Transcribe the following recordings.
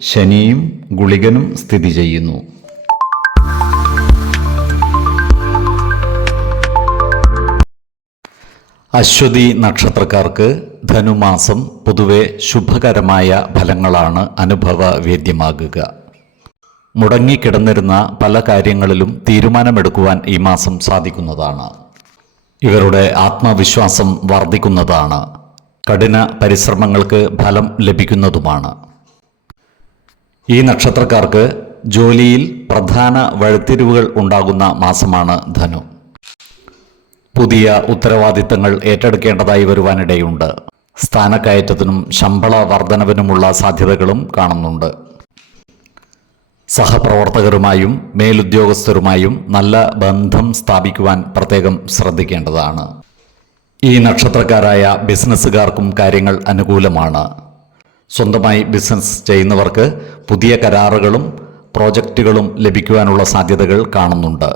ശനിയും ഗുളികനും സ്ഥിതി ചെയ്യുന്നു. അശ്വതി നക്ഷത്രക്കാർക്ക് ധനുമാസം പൊതുവെ ശുഭകരമായ ഫലങ്ങളാണ് അനുഭവവേദ്യമാകുക മുടങ്ങിക്കിടന്നിരുന്ന പല കാര്യങ്ങളിലും തീരുമാനമെടുക്കുവാൻ ഈ മാസം സാധിക്കുന്നതാണ്. ഇവരുടെ ആത്മവിശ്വാസം വർദ്ധിക്കുന്നതാണ്. കഠിന പരിശ്രമങ്ങൾക്ക് ഫലം ലഭിക്കുന്നതുമാണ്. ഈ നക്ഷത്രക്കാർക്ക് ജോലിയിൽ പ്രധാന വഴിത്തിരിവുകൾ ഉണ്ടാകുന്ന മാസമാണ് ധനു. പുതിയ ഉത്തരവാദിത്തങ്ങൾ ഏറ്റെടുക്കേണ്ടതായി വരുവാനിടയുണ്ട്. സ്ഥാനക്കയറ്റത്തിനും ശമ്പള വർധനവിനുമുള്ള സാധ്യതകളും കാണുന്നുണ്ട്. സഹപ്രവർത്തകരുമായും മേലുദ്യോഗസ്ഥരുമായും നല്ല ബന്ധം സ്ഥാപിക്കുവാൻ പ്രത്യേകം ശ്രദ്ധിക്കേണ്ടതാണ്. ഈ നക്ഷത്രക്കാരായ ബിസിനസ്സുകാർക്കും കാര്യങ്ങൾ അനുകൂലമാണ്. സ്വന്തമായി ബിസിനസ് ചെയ്യുന്നവർക്ക് പുതിയ കരാറുകളും പ്രോജക്റ്റുകളും ലഭിക്കുവാനുള്ള സാധ്യതകൾ കാണുന്നുണ്ട്.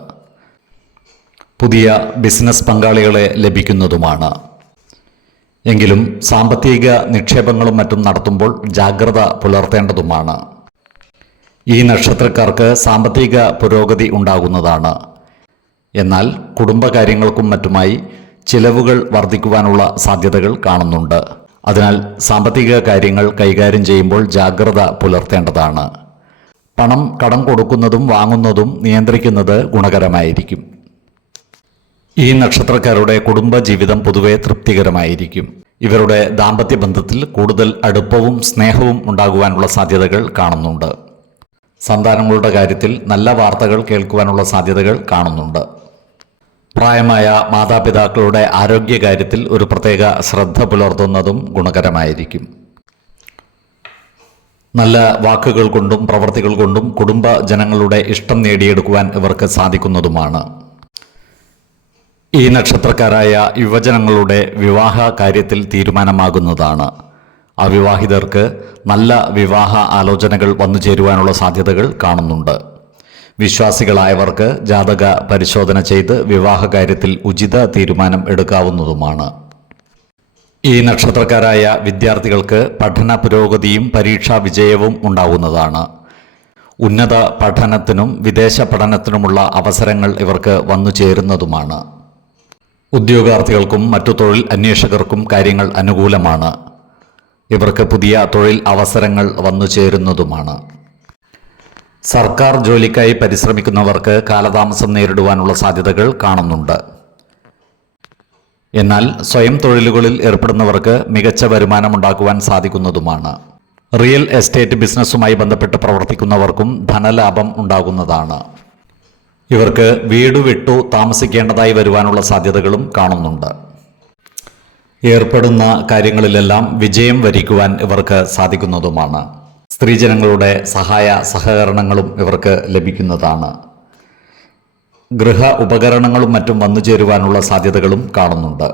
പുതിയ ബിസിനസ് പങ്കാളികളെ ലഭിക്കുന്നതുമാണ്. എങ്കിലും സാമ്പത്തിക നിക്ഷേപങ്ങളും മറ്റും നടത്തുമ്പോൾ ജാഗ്രത പുലർത്തേണ്ടതുമാണ്. ഈ നക്ഷത്രക്കാർക്ക് സാമ്പത്തിക പുരോഗതി ഉണ്ടാകുന്നതാണ്. എന്നാൽ കുടുംബകാര്യങ്ങൾക്കും മറ്റുമായി ചിലവുകൾ വർദ്ധിക്കുവാനുള്ള സാധ്യതകൾ കാണുന്നുണ്ട്. അതിനാൽ സാമ്പത്തിക കാര്യങ്ങൾ കൈകാര്യം ചെയ്യുമ്പോൾ ജാഗ്രത പുലർത്തേണ്ടതാണ്. പണം കടം കൊടുക്കുന്നതും വാങ്ങുന്നതും നിയന്ത്രിക്കുന്നത് ഗുണകരമായിരിക്കും. ഈ നക്ഷത്രക്കാരുടെ കുടുംബജീവിതം പൊതുവെ തൃപ്തികരമായിരിക്കും. ഇവരുടെ ദാമ്പത്യ ബന്ധത്തിൽ കൂടുതൽ അടുപ്പവും സ്നേഹവും ഉണ്ടാകുവാനുള്ള സാധ്യതകൾ കാണുന്നുണ്ട്. സന്താനങ്ങളുടെ കാര്യത്തിൽ നല്ല വാർത്തകൾ കേൾക്കുവാനുള്ള സാധ്യതകൾ കാണുന്നുണ്ട്. പ്രായമായ മാതാപിതാക്കളുടെ ആരോഗ്യകാര്യത്തിൽ ഒരു പ്രത്യേക ശ്രദ്ധ പുലർത്തുന്നതും ഗുണകരമായിരിക്കും. നല്ല വാക്കുകൾ കൊണ്ടും പ്രവർത്തികൾ കൊണ്ടും കുടുംബ ജനങ്ങളുടെ ഇഷ്ടം നേടിയെടുക്കുവാൻ ഇവർക്ക് സാധിക്കുന്നതുമാണ്. ഈ നക്ഷത്രക്കാരായ യുവജനങ്ങളുടെ വിവാഹ കാര്യത്തിൽ തീരുമാനമാകുന്നതാണ്. അവിവാഹിതർക്ക് നല്ല വിവാഹ ആലോചനകൾ വന്നു ചേരുവാനുള്ള സാധ്യതകൾ കാണുന്നുണ്ട്. വിശ്വാസികളായവർക്ക് ജാതക പരിശോധന ചെയ്ത് വിവാഹ കാര്യത്തിൽ ഉചിത തീരുമാനം എടുക്കാവുന്നതുമാണ്. ഈ നക്ഷത്രക്കാരായ വിദ്യാർത്ഥികൾക്ക് പഠന പുരോഗതിയും പരീക്ഷാ വിജയവും ഉണ്ടാവുന്നതാണ്. ഉന്നത പഠനത്തിനും വിദേശ പഠനത്തിനുമുള്ള അവസരങ്ങൾ ഇവർക്ക് വന്നു ചേരുന്നതുമാണ്. ഉദ്യോഗാർത്ഥികൾക്കും മറ്റു തൊഴിൽ അന്വേഷകർക്കും കാര്യങ്ങൾ അനുകൂലമാണ്. ഇവർക്ക് പുതിയ തൊഴിൽ അവസരങ്ങൾ വന്നു ചേരുന്നതുമാണ്. സർക്കാർ ജോലിക്കായി പരിശ്രമിക്കുന്നവർക്ക് കാലതാമസം നേരിടുവാനുള്ള സാധ്യതകൾ കാണുന്നുണ്ട്. എന്നാൽ സ്വയം തൊഴിലുകളിൽ ഏർപ്പെടുന്നവർക്ക് മികച്ച വരുമാനമുണ്ടാക്കുവാൻ സാധിക്കുന്നതുമാണ്. റിയൽ എസ്റ്റേറ്റ് ബിസിനസ്സുമായി ബന്ധപ്പെട്ട് പ്രവർത്തിക്കുന്നവർക്കും ധനലാഭം ഉണ്ടാകുന്നതാണ്. ഇവർക്ക് വീട് വിട്ടു താമസിക്കേണ്ടതായി വരുവാനുള്ള സാധ്യതകളും കാണുന്നുണ്ട്. ഏർപ്പെടുന്ന കാര്യങ്ങളിലെല്ലാം വിജയം വരിക്കുവാൻ ഇവർക്ക് സാധിക്കുന്നതുമാണ്. സ്ത്രീജനങ്ങളുടെ സഹായ സഹകരണങ്ങളും ഇവർക്ക് ലഭിക്കുന്നതാണ്. ഗൃഹ ഉപകരണങ്ങളും മറ്റും വന്നു ചേരുവാനുള്ള സാധ്യതകളും കാണുന്നുണ്ട്.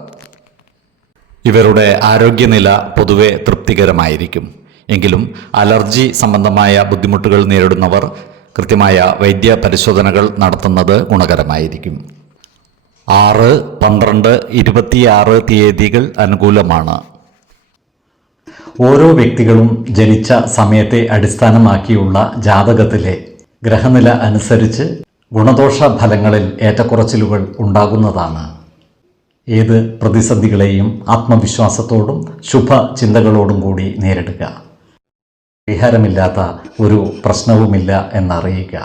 ഇവരുടെ ആരോഗ്യനില പൊതുവെ തൃപ്തികരമായിരിക്കും. എങ്കിലും അലർജി സംബന്ധമായ ബുദ്ധിമുട്ടുകൾ നേരിടുന്നവർ കൃത്യമായ വൈദ്യ പരിശോധനകൾ നടത്തുന്നത് ഗുണകരമായിരിക്കും. ആറ് പന്ത്രണ്ട് ഇരുപത്തിയാറ് തീയതികൾ അനുകൂലമാണ്. ഓരോ വ്യക്തികളും ജനിച്ച സമയത്തെ അടിസ്ഥാനമാക്കിയുള്ള ജാതകത്തിലെ ഗ്രഹനില അനുസരിച്ച് ഗുണദോഷ ഫലങ്ങളിൽ ഏറ്റക്കുറച്ചിലുകൾ ഉണ്ടാകുന്നതാണ്. ഏത് പ്രതിസന്ധികളെയും ആത്മവിശ്വാസത്തോടും ശുഭ ചിന്തകളോടും കൂടി നേരിടുക. പരിഹാരമില്ലാത്ത ഒരു പ്രശ്നവുമില്ല എന്നറിയുക.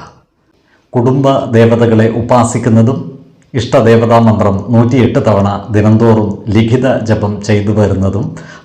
കുടുംബ ദേവതകളെ ഉപാസിക്കുന്നതും ഇഷ്ടദേവതാ മന്ത്രം നൂറ്റിയെട്ട് തവണ ദിനംതോറും ലിഖിത ജപം ചെയ്തു വരുന്നതും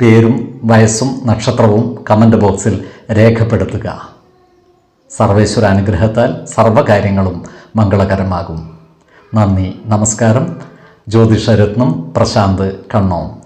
പേരും വയസ്സും നക്ഷത്രവും കമന്റ് ബോക്സിൽ രേഖപ്പെടുത്തുക. സർവേശ്വര അനുഗ്രഹത്താൽ സർവകാര്യങ്ങളും മംഗളകരമാകും. നന്ദി നമസ്കാരം. ജ്യോതിഷരത്നം പ്രശാന്ത് കണ്ണോം.